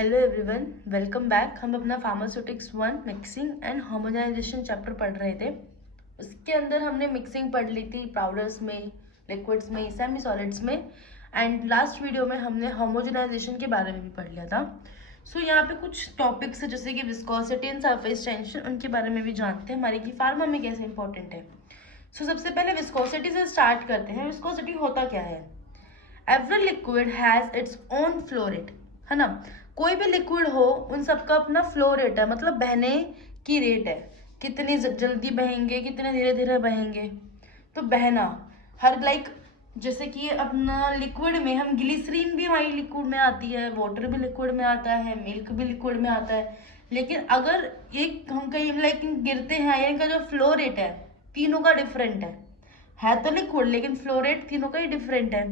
Hello everyone, welcome back. हम अपना pharmaceutics 1 mixing and homogenisation chapter पढ़ रहे थे। उसके अंदर हमने मिक्सिंग पढ़ ली थी पाउडर्स में, लिक्विड्स में, सेमी सॉलिड्स में, एंड लास्ट वीडियो में हमने होमोजेनाइजेशन के बारे में भी पढ़ लिया था। सो यहाँ पे कुछ टॉपिक्स है जैसे कि विस्कोसिटी एंड सरफेस टेंशन, उनके बारे में भी जानते हैं हमारे की फार्मा में कैसे इंपॉर्टेंट है। सो सबसे पहले विस्कोसिटी से स्टार्ट करते हैं। विस्कोसिटी होता क्या है? Every liquid has its own flow rate, है ना। कोई भी लिक्विड हो उन सबका अपना फ्लो रेट है, मतलब बहने की रेट है, कितनी जल्दी बहेंगे, कितने धीरे धीरे बहेंगे। तो बहना हर जैसे कि अपना लिक्विड में हम ग्लिसरीन भी हमारी लिक्विड में आती है, वाटर भी लिक्विड में आता है, मिल्क भी लिक्विड में आता है। लेकिन अगर एक हम कहीं गिरते हैं या इनका जो फ्लो रेट है तीनों का डिफरेंट है तो लिक्विड, लेकिन फ्लो रेट तीनों का ही डिफरेंट है।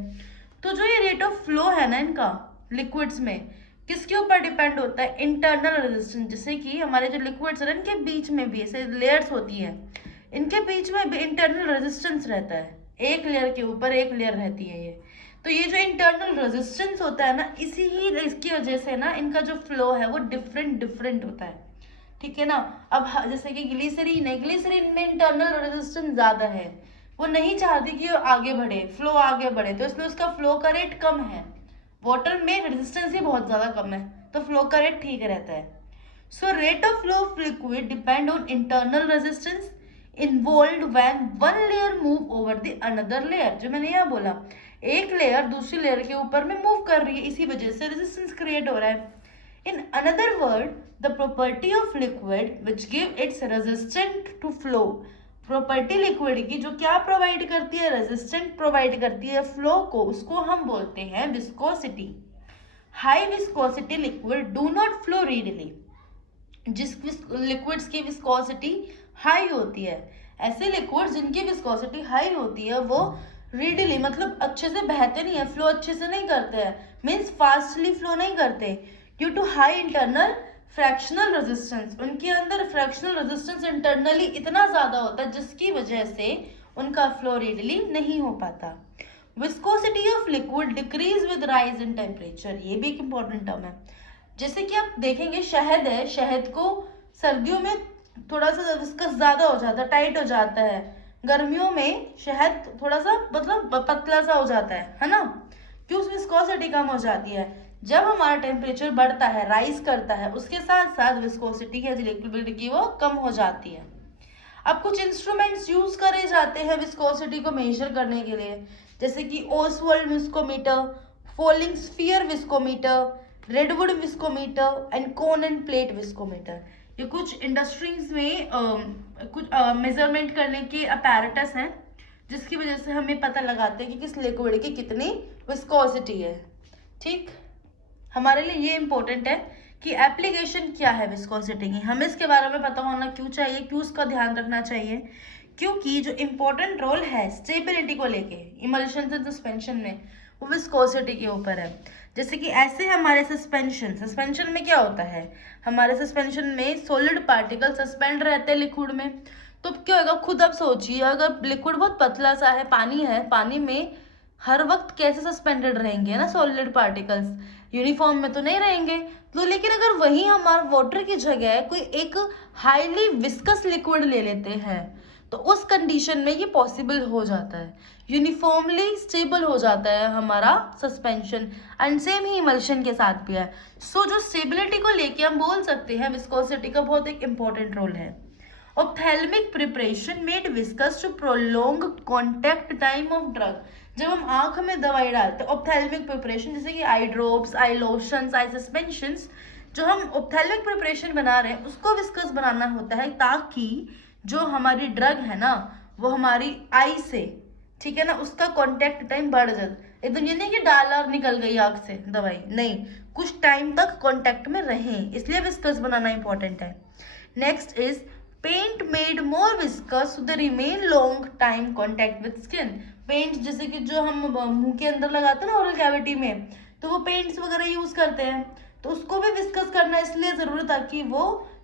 तो जो ये रेट ऑफ फ्लो है ना इनका लिक्विड्स में, किसके ऊपर डिपेंड होता है? Internal resistance. जैसे कि हमारे जो लिक्विड्स है इनके बीच में भी ऐसे लेयर्स होती है, इनके बीच में भी इंटरनल रेजिस्टेंस रहता है, एक लेयर के ऊपर एक लेयर रहती है ये। तो ये जो इंटरनल रेजिस्टेंस होता है ना, इसकी वजह से ना इनका जो फ्लो है वो डिफरेंट डिफरेंट होता है, ठीक है ना। अब जैसे कि ग्लिसरीन है, ग्लिसरीन में इंटरनल रेजिस्टेंस ज्यादा है, वो नहीं चाहती कि आगे बढ़े, फ्लो आगे बढ़े, तो इसलिए उसका फ्लो का रेट कम है। वाटर में रेजिस्टेंस ही बहुत ज्यादा कम है, तो फ्लो का रेट ठीक रहता है। So rate of flow of liquid depend on internal resistance involve when one layer move over the another layer. जो मैंने यहाँ बोला, एक लेयर दूसरी लेयर के ऊपर में मूव कर रही है, इसी वजह से रेजिस्टेंस क्रिएट हो रहा है। In another word, the property of liquid which give its resistant to flow, property liquid की जो क्या प्रोवाइड करती है? रेजिस्टेंट प्रोवाइड करती है फ्लो को, उसको हम बोलते हैं viscosity. High viscosity liquid do not flow readily. जिस लिक्विड्स की विस्कोसिटी हाई होती है, ऐसे लिक्विड्स जिनकी विस्कोसिटी हाई होती है वो रीडली मतलब अच्छे से बहते नहीं है, फ्लो अच्छे से नहीं करते हैं, मीन्स फास्टली फ्लो नहीं करते, due to high internal frictional resistance. उनके अंदर फ्रैक्शनल रेजिस्टेंस इंटरनली इतना ज्यादा होता है जिसकी वजह से उनका फ्लो रीडली नहीं हो पाता। Viscosity of liquid decrease with rise in temperature, ये भी एक इंपॉर्टेंट टर्म है। जैसे कि आप देखेंगे शहद है, शहद को सर्दियों में थोड़ा सा विस्कस ज्यादा हो जाता है, टाइट हो जाता है, गर्मियों में शहद थोड़ा सा मतलब पतला सा हो जाता है ना। क्यों? विस्कोसिटी कम हो जाती है। जब हमारा टेम्परेचर बढ़ता है, राइज करता है, उसके साथ साथ विस्कोसिटी है लिक्विड की वो कम हो जाती है। अब कुछ इंस्ट्रूमेंट्स यूज करे जाते हैं विस्कोसिटी को मेजर करने के लिए, जैसे कि Oswald viscometer, following sphere viscometer, redwood viscometer and cone end plate viscometer. ये कुछ इंडस्ट्रीज में कुछ मेजरमेंट करने के अपैरेटस हैं जिसकी वजह से हमें पता लगाते हैं कि किस लिक्विड की कितनी विस्कोसिटी है। ठीक, हमारे लिए ये इंपॉर्टेंट है कि एप्लीकेशन क्या है विस्कोसिटी की, हमें इसके बारे में पता होना क्यों चाहिए, क्यों उसका ध्यान रखना चाहिए, क्योंकि जो इम्पोर्टेंट रोल है स्टेबिलिटी को लेके इमल्शन से सस्पेंशन में, वो विस्कोसिटी के ऊपर है। जैसे कि ऐसे हमारे सस्पेंशन में क्या होता है, हमारे सस्पेंशन में सॉलिड पार्टिकल सस्पेंड रहते हैं लिक्विड में। तो क्या होगा, खुद आप सोचिए, अगर लिक्विड बहुत पतला सा है, पानी में हर वक्त कैसे सस्पेंडेड रहेंगे ना सॉलिड पार्टिकल्स, यूनिफॉर्म में तो नहीं रहेंगे। तो लेकिन अगर वही हमारे वाटर की जगह कोई एक हाईली विस्कस लिक्विड ले लेते हैं तो उस कंडीशन में ये पॉसिबल हो जाता है, यूनिफॉर्मली स्टेबल हो जाता है हमारा suspension. And same he emulsion के साथ भी है। सो जो स्टेबिलिटी को लेके हम बोल सकते हैं विस्कोसिटी का बहुत एक इंपॉर्टेंट रोल है। Ophthalmic preparation made viscous to prolong contact time of drug. जब हम आंख में दवाई डालते हैं, ऑप्थेल्मिक प्रिपरेशन जैसे कि आई ड्रॉप्स, आई लोशंस, आई सस्पेंशंस, जो हम ऑप्थेल्मिक प्रिपरेशन बना रहे हैं उसको विस्कस बनाना होता है ताकि जो हमारी ड्रग है ना वो हमारी आई से, ठीक है ना, उसका कॉन्टेक्ट टाइम बढ़ जाए। एकदम ये नहीं कि डाला और निकल गई आंख से दवाई, नहीं, कुछ टाइम तक कॉन्टेक्ट में रहें, इसलिए विस्कस बनाना इंपॉर्टेंट है। Next is paint made more viscous to the remain long time contact with skin. Paint जैसे कि जो हम मुंह के अंदर लगाते हैं ना ओरल कैविटी में, तो वो पेंट्स वगैरह यूज करते हैं, तो उसको भी विस्कस करना इसलिए जरूरी ताकि वो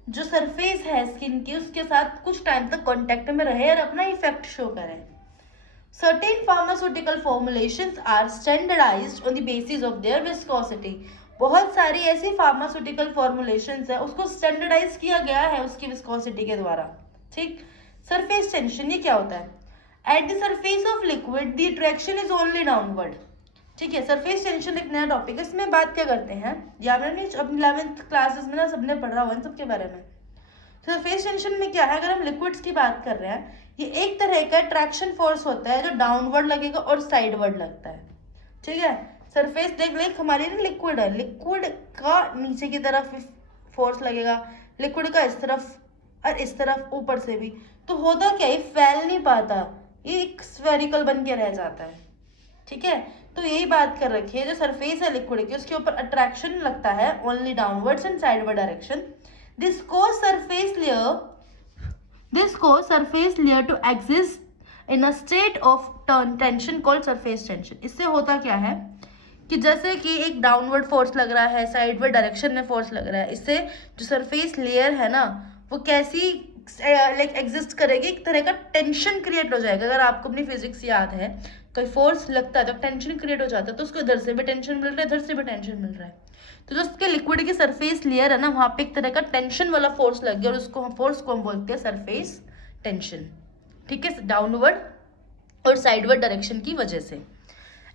जो सरफेस है स्किन की उसके साथ कुछ टाइम तक कांटेक्ट में रहे और अपना इफेक्ट शो करे। Certain pharmaceutical formulations are standardized on the basis of their viscosity. बहुत सारी ऐसी फार्मास्यूटिकल फॉर्मुलेशंस है, उसको स्टैंडर्डाइज किया गया है उसकी विस्कोसिटी के द्वारा। ठीक, सरफेस टेंशन ये क्या होता है? At the surface of liquid the attraction is only downward. ठीक है, सरफेस टेंशन एक नया टॉपिक है, इसमें बात क्या करते हैं, या मैंने अपनी 11th क्लासेस में ना सबने पढ़ा हुआ इन सबके बारे में। सरफेस टेंशन में क्या है, अगर हम लिक्विड्स की बात कर रहे हैं, ये एक तरह का ट्रैक्शन फोर्स होता है जो डाउनवर्ड लगेगा और साइडवर्ड लगता है। ठीक है, सरफेस देख ले, हमारी ना लिक्विड है, लिक्विड का नीचे की तरफ फोर्स लगेगा, लिक्विड का इस तरफ और इस तरफ ऊपर से भी, तो होता क्या, ये फैल नहीं पाता, ये एक स्फेरिकल बन के रह जाता है। ठीक है, तो यही बात कर रखी है, जो सरफेस है लिक्विड की उसके ऊपर अट्रैक्शन लगता है only downwards and sideward direction. This cause surface layer to exist in a state of tension called surface tension। इससे होता क्या है कि जैसे कि एक डाउनवर्ड फोर्स लग रहा है, साइडवर्ड डायरेक्शन में फोर्स लग रहा है, इससे जो सरफेस लेयर है ना वो कैसी लाइक एग्जिस्ट करेगी, एक तरह का टेंशन क्रिएट हो जाएगा। अगर आपको अपनी फिजिक्स याद है, कोई फोर्स लगता है तो टेंशन क्रिएट हो जाता है, तो उसको इधर से भी टेंशन मिल रहा है, इधर से भी टेंशन मिल रहा है, तो जो उसके लिक्विड की सरफेस लेयर है ना वहाँ पे एक तरह का टेंशन वाला फोर्स लग गया और उसको फोर्स को हम बोलते हैं सरफेस टेंशन। ठीक है, डाउनवर्ड और साइडवर्ड डायरेक्शन की वजह से।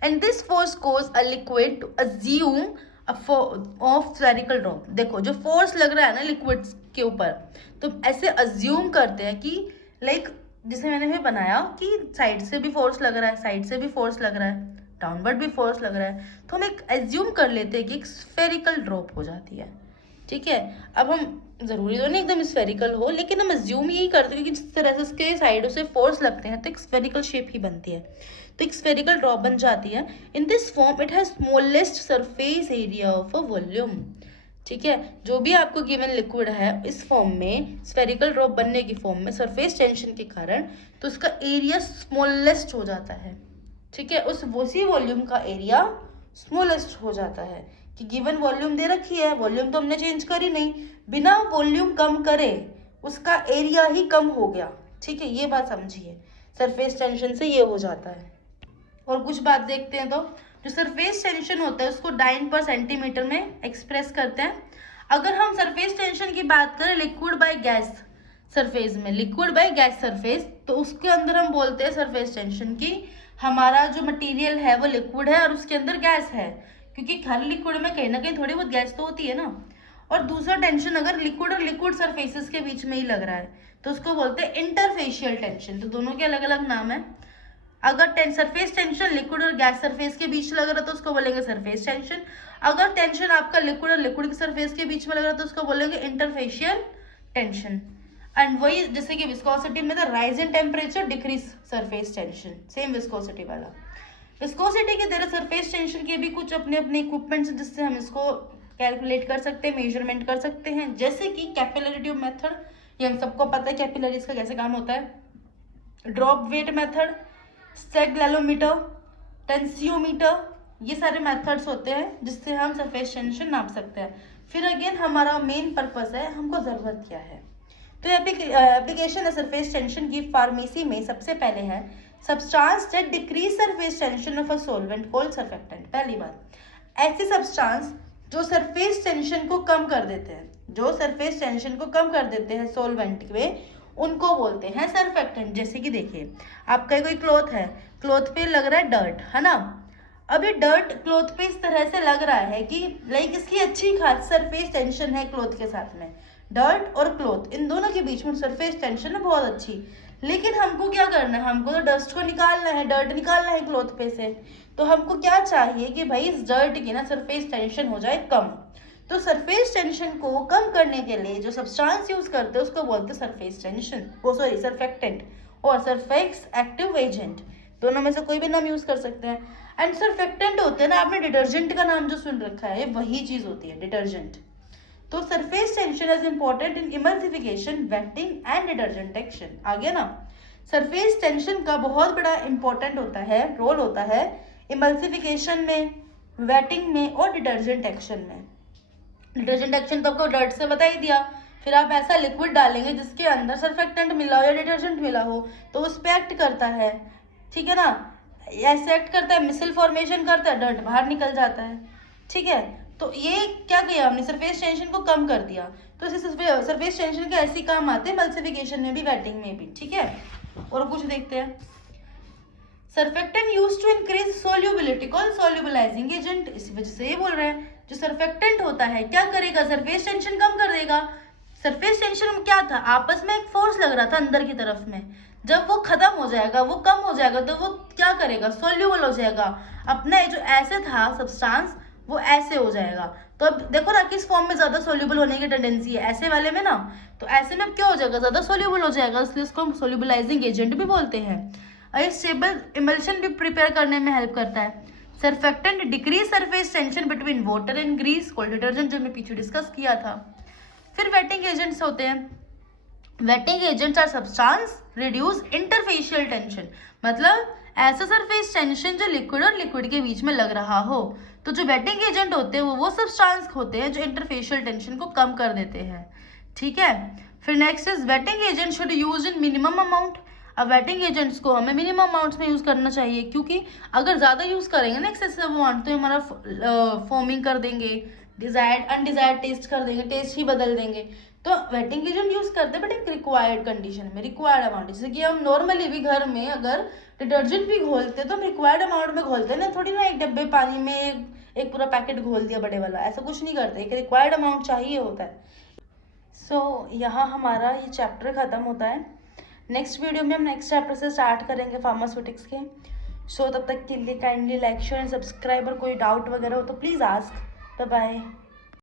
And this force cause a liquid to assume of spherical drop. देखो जो फोर्स लग रहा है ना लिक्विड के ऊपर, तो ऐसे अज्यूम करते हैं कि लाइक जैसे मैंने भी बनाया कि साइड से भी फोर्स लग रहा है, साइड से भी फोर्स लग रहा है, डाउनवर्ड भी फोर्स लग रहा है, तो हम एक एज्यूम कर लेते हैं कि एक स्फेरिकल ड्रॉप हो जाती है। ठीक है, अब हम जरूरी तो नहीं एकदम स्फेरिकल हो, लेकिन हम एज्यूम यही करते हैं कि जिस तरह से उसके साइडों से फोर्स लगते हैं तो एक स्फेरिकल शेप ही बनती है, तो एक स्फेरिकल ड्रॉप बन जाती है। In this form it has smallest surface area of a volume. ठीक है, जो भी आपको गिवन लिक्विड है इस फॉर्म में, स्फेरिकल ड्रॉप बनने की फॉर्म में सरफेस टेंशन के कारण, तो उसका एरिया स्मॉलेस्ट हो जाता है। ठीक है, उसी वॉल्यूम का एरिया स्मॉलेस्ट हो जाता है कि गिवन वॉल्यूम दे रखी है, वॉल्यूम तो हमने चेंज करी नहीं, बिना वॉल्यूम कम करे उसका एरिया ही कम हो गया। ठीक है, ये बात समझिए, सरफेस टेंशन से ये हो जाता है। और कुछ बात देखते हैं, तो जो सरफेस टेंशन होता है उसको डाइन पर सेंटीमीटर में एक्सप्रेस करते हैं। अगर हम सरफेस टेंशन की बात करें लिक्विड बाय गैस सरफेस में, लिक्विड बाय गैस सरफेस, तो उसके अंदर हम बोलते हैं सरफेस टेंशन की हमारा जो मटेरियल है वो लिक्विड है और उसके अंदर गैस है, क्योंकि हर लिक्विड में कहीं ना कहीं थोड़ी बहुत गैस तो होती है ना। और दूसरा टेंशन अगर लिक्विड और लिक्विड सरफेसेस के बीच में ही लग रहा है तो उसको बोलते हैं इंटरफेशियल टेंशन। तो दोनों के अलग अलग नाम है। अगर सरफेस टेंशन लिक्विड और गैस सरफेस के बीच लग रहा है तो उसको बोलेंगे सरफेस टेंशन। अगर टेंशन आपका लिक्विड और लिक्विड की सरफेस के बीच में लग रहा है तो उसको बोलेंगे इंटरफेशियल टेंशन। एंड वही जैसे कि विस्कोसिटी में था, rise in temperature decrease surface tension, same viscosity वाला। विस्कोसिटी की तरह सरफेस टेंशन के भी कुछ अपने अपने इक्विपमेंट्स जिससे हम इसको कैलकुलेट कर सकते हैं, मेजरमेंट कर सकते हैं, जैसे कि कैपिलरी ट्यूब मेथड, ये हम सबको पता है कैपिलरीज का कैसे काम होता है, ड्रॉप वेट मेथड, स्टेगलेलोमीटर, टेंसियोमीटर, ये सारे मेथड्स होते हैं जिससे हम सरफेस टेंशन नाप सकते हैं। फिर अगेन हमारा मेन पर्पस है हमको ज़रूरत क्या है, तो एप्लीकेशन है सरफेस टेंशन की फार्मेसी में सबसे पहले है substance that decrease surface tension of a solvent called surfactant. पहली बात, ऐसे सब्सटेंस जो सरफेस टेंशन को कम कर देते हैं, जो सरफेस टेंशन को कम कर देते हैं सॉल्वेंट में, उनको बोलते हैं सरफेक्टेंट। जैसे कि देखिए आपका कोई क्लॉथ है, क्लॉथ पे लग रहा है डर्ट, है ना, अब ये डर्ट क्लॉथ पे इस तरह से लग रहा है कि लाइक इसकी अच्छी खास सरफेस टेंशन है क्लॉथ के साथ में, डर्ट और क्लॉथ इन दोनों के बीच में सरफेस टेंशन है बहुत अच्छी। लेकिन हमको क्या करना है, हमको तो डस्ट को निकालना है, डर्ट निकालना है क्लॉथ पे से, तो हमको क्या चाहिए कि भाई इस डर्ट की ना सरफेस टेंशन हो जाए कम। तो सरफेस टेंशन को कम करने के लिए जो सब्सटेंस यूज करते हैं उसको बोलते हैं सरफेस टेंशन, वो सॉरी सरफेक्टेंट और सरफेक्स एक्टिव एजेंट, दोनों में से कोई भी नाम यूज कर सकते हैं। एंड सरफेक्टेंट होते हैं ना, आपने डिटर्जेंट का नाम जो सुन रखा है वही चीज होती है डिटर्जेंट। तो surface tension is important in emulsification, wetting and detergent action. आ गया ना, सरफेस टेंशन का बहुत बड़ा इंपॉर्टेंट होता है, रोल होता है इमल्सिफिकेशन में, वेटिंग में और डिटर्जेंट एक्शन में। डिटर्जेंट एक्शन तो आपको डर्ट से बता ही दिया, फिर आप ऐसा लिक्विड डालेंगे जिसके अंदर सरफेक्टेंट मिला हो या डिटर्जेंट मिला हो तो उस पर एक्ट करता है, ठीक है ना, ऐसे एक्ट करता है, मिसल फॉर्मेशन करता है, डर्ट बाहर निकल जाता है। ठीक है, तो ये क्या किया हमने, सरफेस टेंशन को कम कर दिया। तो इसे सरफेस टेंशन के ऐसे काम आते हैं एमल्सिफिकेशन में भी, वेटिंग में भी, ठीक है। और कुछ देखते हैं। Surfactant use to increase solubility, call solubilizing agent. इसी वजह से ये बोल रहे हैं जो सर्फेक्टेंट होता है क्या करेगा, सरफेस टेंशन कम कर देगा। सरफेस टेंशन में क्या था, आपस में एक फोर्स लग रहा था अंदर की तरफ में, जब वो खत्म हो जाएगा, वो कम हो जाएगा, तो वो क्या करेगा, सोल्यूबल हो जाएगा। अपना जो ऐसे था सब्सटेंस वो ऐसे हो जाएगा। तो अब देखो ना किस फॉर्म में ज्यादा सोल्यूबल होने की टेंडेंसी है, ऐसे वाले में ना। तो ऐसे में क्या हो जाएगा, ज्यादा सोल्यूबल हो जाएगा, इसलिए इसको हम सोल्यूबलाइजिंग एजेंट भी बोलते हैं। और ये स्टेबल इमल्शन भी प्रिपेयर करने में हेल्प करता है। Surfactant decrease surface tension between water and grease, called detergent जो हमने पीछे डिस्कस किया था। फिर वेटिंग एजेंट्स होते हैं। Wetting agents are substance reduce interfacial tension, मतलब ऐसा सरफेस टेंशन जो लिक्विड और लिक्विड के बीच में लग रहा हो। तो जो वेटिंग एजेंट होते हैं वो सब्सटेंस होते हैं जो इंटरफेशियल टेंशन को कम कर देते हैं, ठीक है। फिर next is waiting agent should use in minimum amount. अब वेटिंग एजेंट्स को हमें मिनिमम अमाउंट्स में यूज करना चाहिए, क्योंकि अगर ज्यादा यूज करेंगे ना एक्सेसिव अमाउंट तो हमारा फॉर्मिंग कर देंगे, डिजायर्ड अनडिजायर्ड टेस्ट कर देंगे, टेस्ट ही बदल देंगे। तो वेटिंग एजेंट यूज करते हैं बट एक रिक्वायर्ड कंडीशन में, रिक्वायर्ड अमाउंट। जैसे कि हम नॉर्मली भी घर में अगर डिटर्जेंट भी घोलते हैं तो हम रिक्वायर्ड अमाउंट में घोलते हैं ना, थोड़ी ना एक डब्बे पानी में एक पूरा पैकेट घोल दिया बड़े वाला, ऐसा कुछ नहीं करते, एक रिक्वायर्ड अमाउंट चाहिए होता है। सो यहाँ हमारा ये चैप्टर खत्म होता है। नेक्स्ट वीडियो में हम नेक्स्ट चैप्टर से स्टार्ट करेंगे फार्मास्यूटिक्स के। सो तब तक के लिए kindly like share and subscribe, और कोई डाउट वगैरह हो तो प्लीज़ आस्क। Bye bye.